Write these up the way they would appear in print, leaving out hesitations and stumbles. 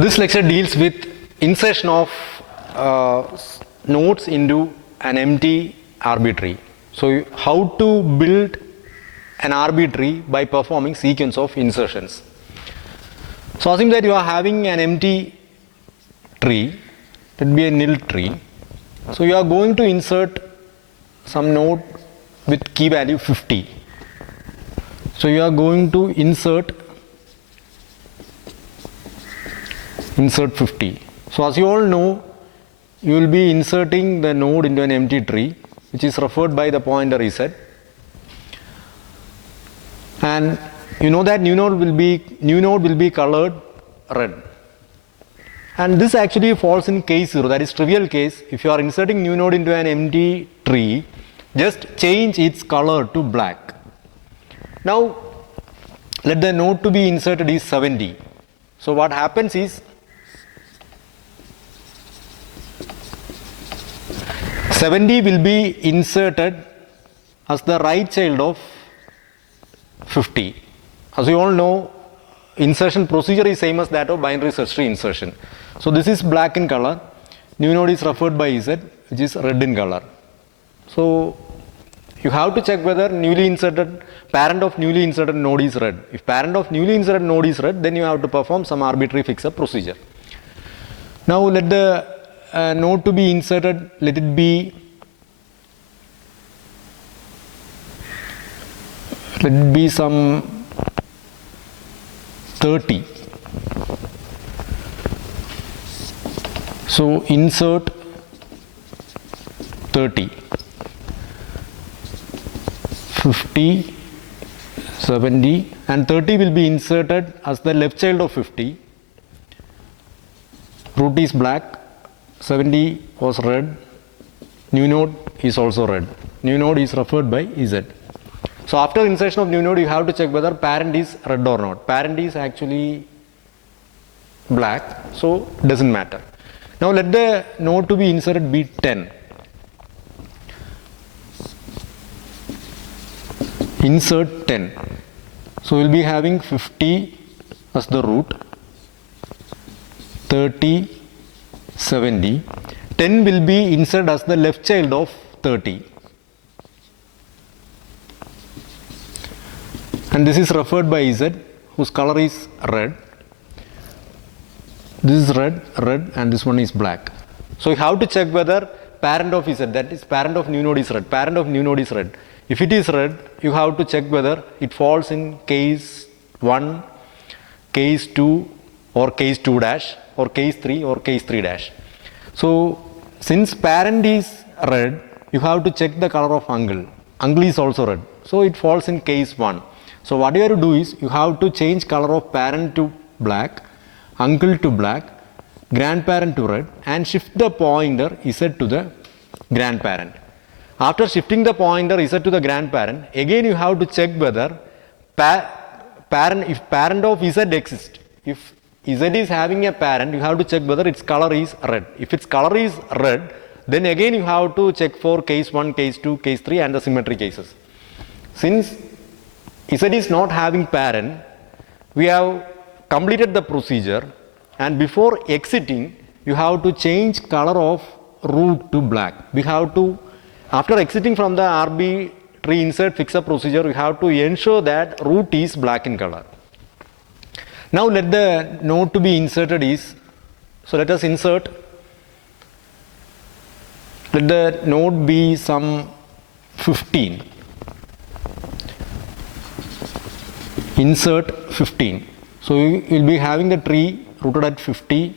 This lecture deals with insertion of nodes into an empty arbitrary. So how to build an arbitrary by performing sequence of insertions. So assume that you are having an empty tree, it will be a nil tree. So you are going to insert some node with key value 50. So you are going to insert 50. So as you all know, you will be inserting the node into an empty tree, which is referred by the pointer z, and you know that new node will be colored red, and this actually falls in case 0, that is trivial case. If you are inserting new node into an empty tree, just change its color to black. Now let the node to be inserted is 70. So what happens is 70 will be inserted as the right child of 50. As you all know, insertion procedure is same as that of binary search tree insertion. So this is black in color, new node is referred by Z, which is red in color. So you have to check whether parent of newly inserted node is red. If parent of newly inserted node is red, then you have to perform some arbitrary fix-up procedure. Now let the node to be inserted, let it be some 30. So insert 30, 50, 70, and 30 will be inserted as the left child of 50. Root is black, 70 was red, new node is also red. New node is referred by Z. So after insertion of new node, you have to check whether parent is red or not. Parent is actually black, so doesn't matter. Now let the node to be inserted be 10. Insert 10. So we will be having 50 as the root, 30, 70. 10 will be inserted as the left child of 30. And this is referred by Z, whose color is red. This is red, and this one is black. So you have to check whether parent of Z, that is parent of new node is red. Parent of new node is red. If it is red, you have to check whether it falls in case 1, case 2, or case 2 dash, or case 3, or case 3 dash. So since parent is red, you have to check the color of uncle. Uncle is also red. So it falls in case 1. So what you have to do is, you have to change color of parent to black, uncle to black, grandparent to red, and shift the pointer Z to the grandparent. After shifting the pointer Z to the grandparent, again you have to check whether if parent of Z exists. If Z is having a parent, you have to check whether its color is red. If its color is red, then again you have to check for case 1, case 2, case 3 and the symmetry cases. Since Z is not having parent, we have completed the procedure, and before exiting, you have to change color of root to black. We have to, after exiting from the arbitrary insert fix-up procedure, we have to ensure that root is black in color. Now let the node to be inserted is, so let us insert, let the node be some 15. Insert 15. So you will be having the tree rooted at 50,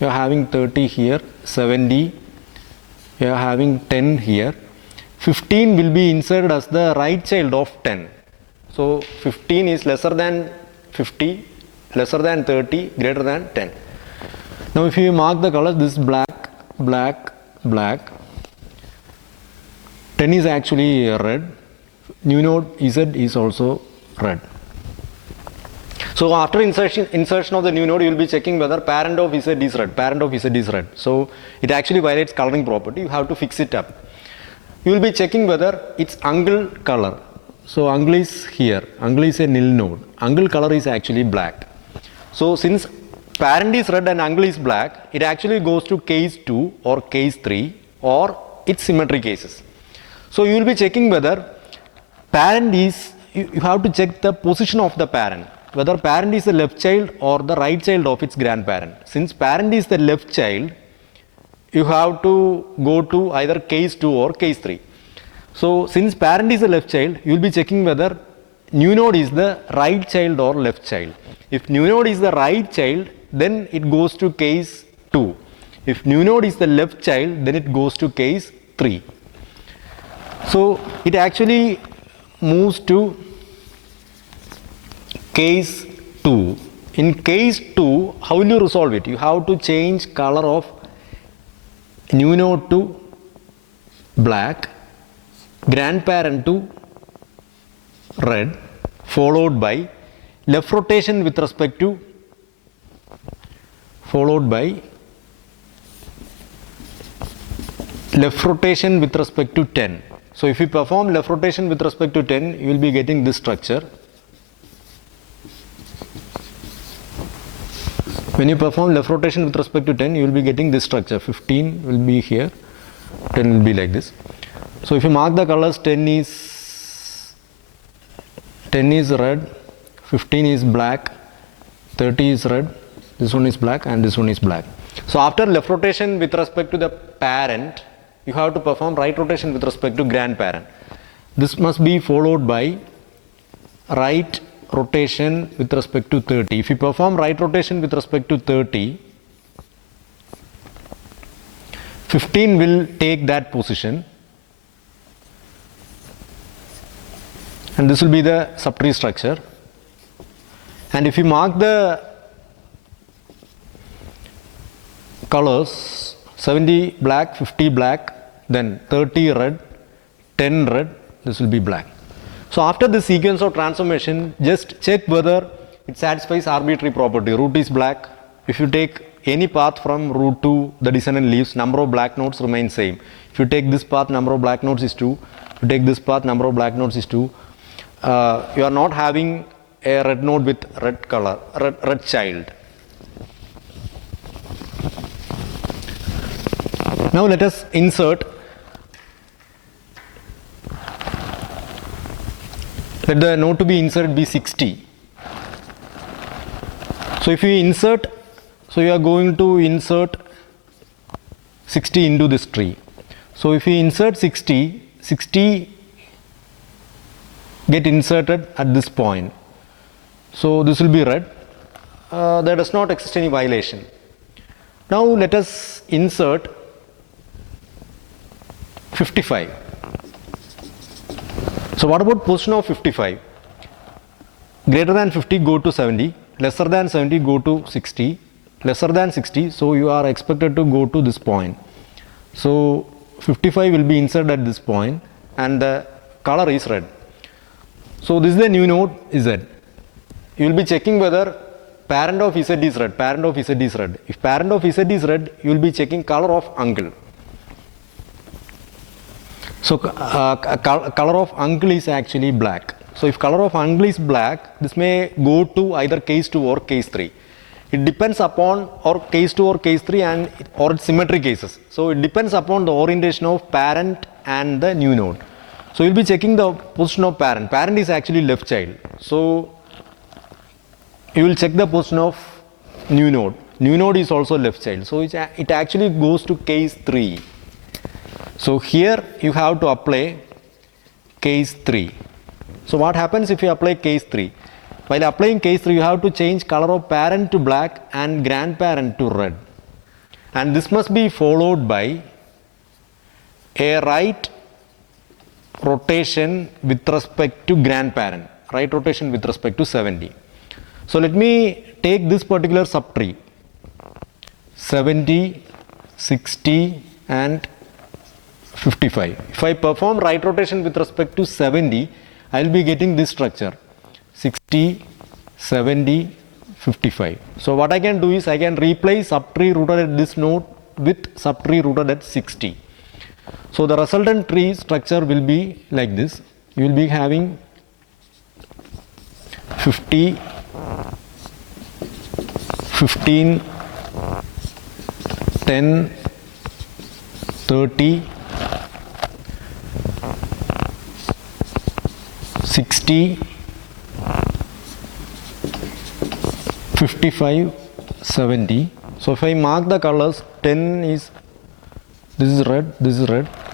you are having 30 here, 70, you are having 10 here. 15 will be inserted as the right child of 10. So 15 is lesser than 50, lesser than 30, greater than 10. Now if you mark the colors, this is black, black, black. 10 is actually red. New node Z is also red. So after insertion of the new node, you will be checking whether parent of Z is red. Parent of Z is red. So it actually violates coloring property. You have to fix it up. You will be checking whether it's uncle color. So uncle is here. Uncle is a nil node. Uncle color is actually black. So since parent is red and uncle is black, it actually goes to case 2 or case 3 or its symmetry cases. So you will be checking whether parent is, you have to check the position of the parent, whether parent is the left child or the right child of its grandparent. Since parent is the left child, you have to go to either case 2 or case 3. So since parent is the left child, you will be checking whether new node is the right child or left child. If new node is the right child, then it goes to case 2. If new node is the left child, then it goes to case 3. So it actually moves to case 2. In case 2, how will you resolve it? You have to change color of new node to black, grandparent to red, followed by left rotation with respect to 10. So if you perform left rotation with respect to 10, you will be getting this structure. When you perform left rotation with respect to 10, you will be getting this structure. 15 will be here, 10 will be like this. So if you mark the colors, 10 is red, 15 is black, 30 is red, this one is black and this one is black. So after left rotation with respect to the parent, you have to perform right rotation with respect to grandparent. This must be followed by right rotation with respect to 30. If you perform right rotation with respect to 30, 15 will take that position and this will be the subtree structure. And if you mark the colors, 70 black, 50 black, then 30 red, 10 red, this will be black. So after this sequence of transformation, just check whether it satisfies arbitrary property. Root is black. If you take any path from root to the descendant leaves, number of black nodes remain same. If you take this path, number of black nodes is 2. If you take this path, number of black nodes is 2. You are not having a red node with red color, red child. Now let us insert. Let the node to be inserted be 60. So if you insert, so you are going to insert 60 into this tree. So if you insert 60, 60 get inserted at this point. So this will be red. There does not exist any violation. Now let us insert 55. So what about position of 55? Greater than 50 go to 70, lesser than 70 go to 60, lesser than 60, so you are expected to go to this point. So 55 will be inserted at this point and the color is red. So this is the new node Z. You will be checking whether parent of Z is red, parent of Z is red. If parent of Z is red, you will be checking color of uncle. So color of uncle is actually black. So if color of uncle is black, this may go to either case 2 or case 3. It depends upon or case 2 or case 3 and or symmetry cases. So it depends upon the orientation of parent and the new node. So you will be checking the position of parent. Parent is actually left child. So you will check the position of new node. New node is also left child. So it actually goes to case 3. So here you have to apply case 3. So what happens if you apply case 3? While applying case 3, you have to change color of parent to black and grandparent to red. And this must be followed by a right rotation with respect to grandparent. Right rotation with respect to 70. So let me take this particular subtree. 70, 60 and 55. If I perform right rotation with respect to 70, I will be getting this structure 60, 70, 55. So what I can do is I can replace subtree rooted at this node with subtree rooted at 60. So the resultant tree structure will be like this. You will be having 50, 15, 10, 30, 60, 55, 70. So if I mark the colors, 10 is, this is red,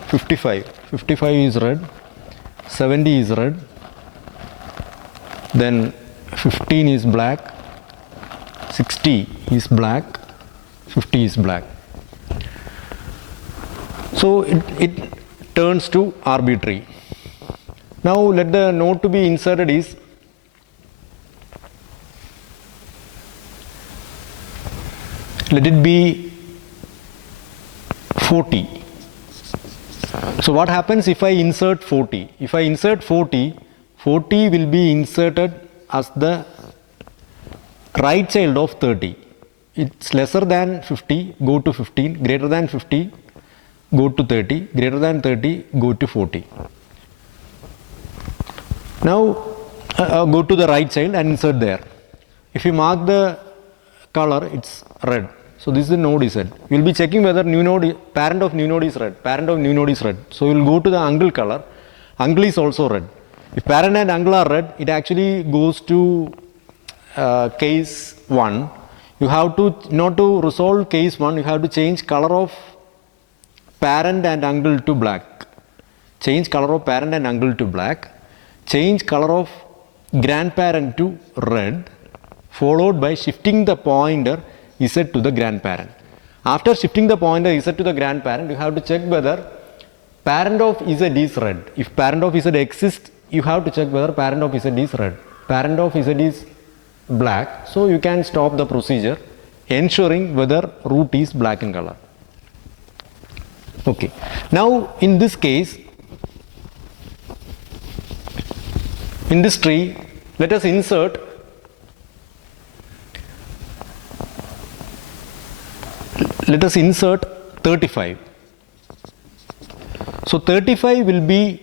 55 is red, 70 is red, then 15 is black, 60 is black, 50 is black. So it turns to arbitrary. Now let the note to be inserted is, let it be 40. So what happens if I insert 40? If I insert 40, 40 will be inserted as the right child of 30. It's lesser than 50, go to 15, greater than 50, go to 30, greater than 30, go to 40. Now go to the right child and insert there. If you mark the color, it's red. So this is the node Z. We will be checking whether new node, parent of new node is red. Parent of new node is red. So we will go to the uncle color. Uncle is also red. If parent and uncle are red, it actually goes to case 1. You have to, not to resolve case 1, you have to change color of parent and uncle to black. Change color of parent and uncle to black. Change color of grandparent to red, followed by shifting the pointer Z to the grandparent. After shifting the pointer Z to the grandparent, you have to check whether parent of Z is red. If parent of Z exists, you have to check whether parent of Z is red. Parent of Z is black, so you can stop the procedure, ensuring whether root is black in color. Okay. Now in this case, in this tree, let us insert let us insert 35. So 35 will be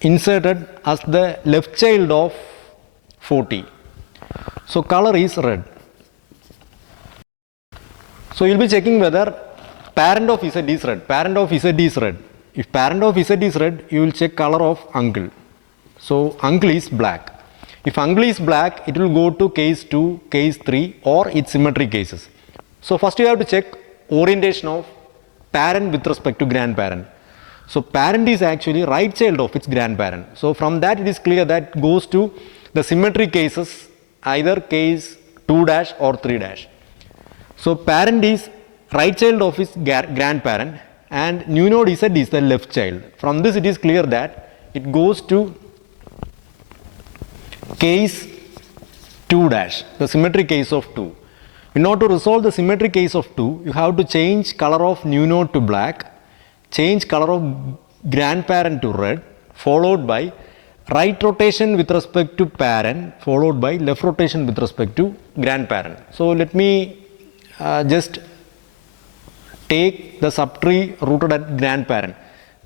inserted as the left child of 40. So color is red. So you will be checking whether parent of Z is red. Parent of Z is red. If parent of Z is red, you will check color of uncle. So uncle is black. If uncle is black, it will go to case 2, case 3 or its symmetry cases. So first you have to check orientation of parent with respect to grandparent. So parent is actually right child of its grandparent. So from that it is clear that goes to the symmetry cases, either case 2 dash or 3 dash. So parent is right child of its grandparent and new node Z is the left child. From this it is clear that it goes to case 2 dash, the symmetry case of 2. In order to resolve the symmetry case of 2, you have to change color of new node to black, change color of grandparent to red, followed by right rotation with respect to parent, followed by left rotation with respect to grandparent. So let me just take the subtree rooted at grandparent,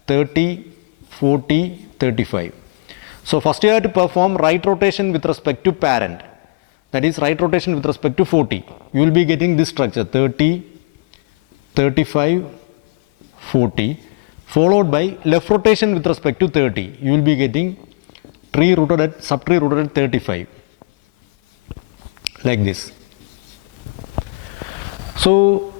30, 40, 35. So first you have to perform right rotation with respect to parent, that is right rotation with respect to 40. You will be getting this structure 30, 35, 40, followed by left rotation with respect to 30. You will be getting tree rooted at subtree rooted at 35, like this. So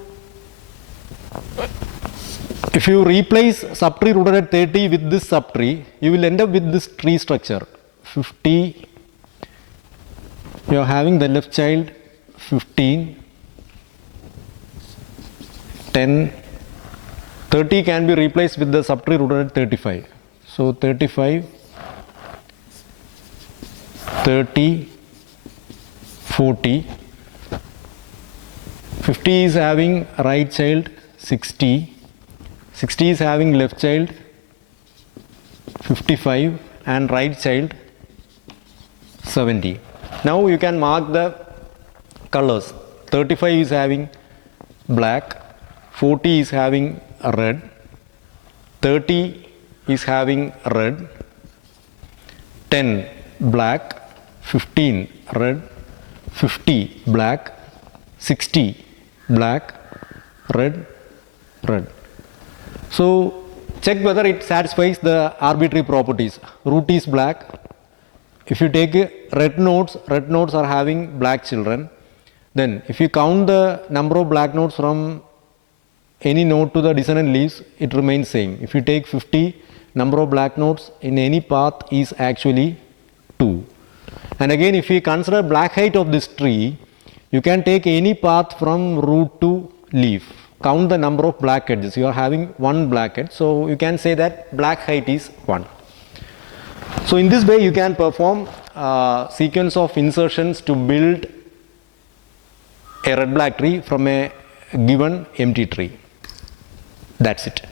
if you replace subtree rooted at 30 with this subtree, you will end up with this tree structure. 50, you are having the left child 15, 10, 30 can be replaced with the subtree rooted at 35. So 35, 30, 40, 50 is having right child 60, 60 is having left child 55 and right child 70. Now you can mark the colors. 35 is having black, 40 is having red, 30 is having red, 10 black, 15 red, 50 black, 60 black, red, red. So check whether it satisfies the arbitrary properties. Root is black. If you take red nodes are having black children. Then if you count the number of black nodes from any node to the descendant leaves, it remains same. If you take 50, number of black nodes in any path is actually 2. And again, if we consider black height of this tree, you can take any path from root to leaf. Count the number of black edges. You are having one black edge, so you can say that black height is 1. So in this way, you can perform a sequence of insertions to build a red-black tree from a given empty tree. That's it.